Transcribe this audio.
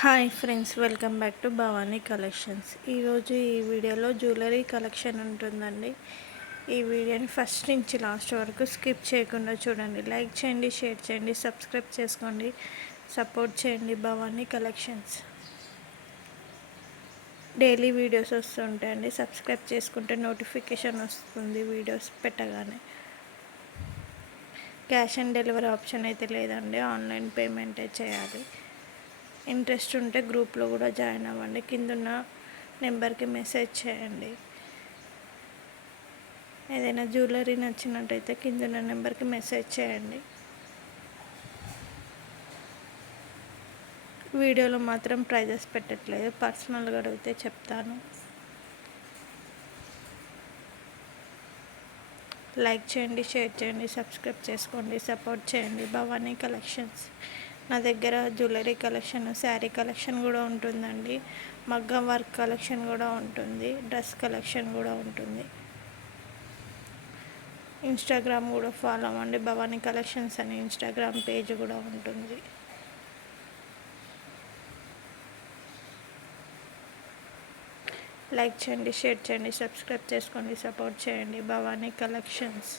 Hi friends, welcome back to Bhavani collections. ఈరోజు ఈ వీడియోలో జ్యువెలరీ కలెక్షన్ ఉంటుందండి. ఈ వీడియోని ఫస్ట్ నుంచి లాస్ట్ వరకు స్కిప్ చేయకుండా చూడండి. లైక్ చేయండి, షేర్ చేయండి, సబ్స్క్రైబ్ చేసుకోండి, సపోర్ట్ చేయండి భవానీ కలెక్షన్స్. డైలీ వీడియోస్ వస్తుంటాయండి. సబ్స్క్రైబ్ చేసుకుంటే నోటిఫికేషన్ వస్తుంది వీడియోస్ పెట్టగానే. క్యాష్ ఆన్ డెలివరీ ఆప్షన్ అయితే లేదండి, ఆన్లైన్ పేమెంటే చేయాలి. ఇంట్రెస్ట్ ఉంటే గ్రూప్లో కూడా జాయిన్ అవ్వండి. కిందున్న నెంబర్కి మెసేజ్ చేయండి. ఏదైనా జ్యువెలరీ నచ్చినట్టయితే కిందున్న నెంబర్కి మెసేజ్ చేయండి. వీడియోలో మాత్రం ప్రైజెస్ పెట్టట్లేదు, పర్సనల్గా అడిగితే చెప్తాను. లైక్ చేయండి, షేర్ చేయండి, సబ్స్క్రైబ్ చేసుకోండి, సపోర్ట్ చేయండి భవానీ కలెక్షన్స్. నా దగ్గర జ్యువెలరీ కలెక్షన్, శారీ కలెక్షన్ కూడా ఉంటుందండి. మగ్గం వర్క్ కలెక్షన్ కూడా ఉంటుంది, డ్రెస్ కలెక్షన్ కూడా ఉంటుంది. ఇన్స్టాగ్రామ్ కూడా ఫాలో అవ్వండి, భవానీ కలెక్షన్స్ అని ఇన్స్టాగ్రామ్ పేజ్ కూడా ఉంటుంది. లైక్ చేయండి, షేర్ చేయండి, సబ్స్క్రైబ్ చేసుకోండి, సపోర్ట్ చేయండి భవానీ కలెక్షన్స్.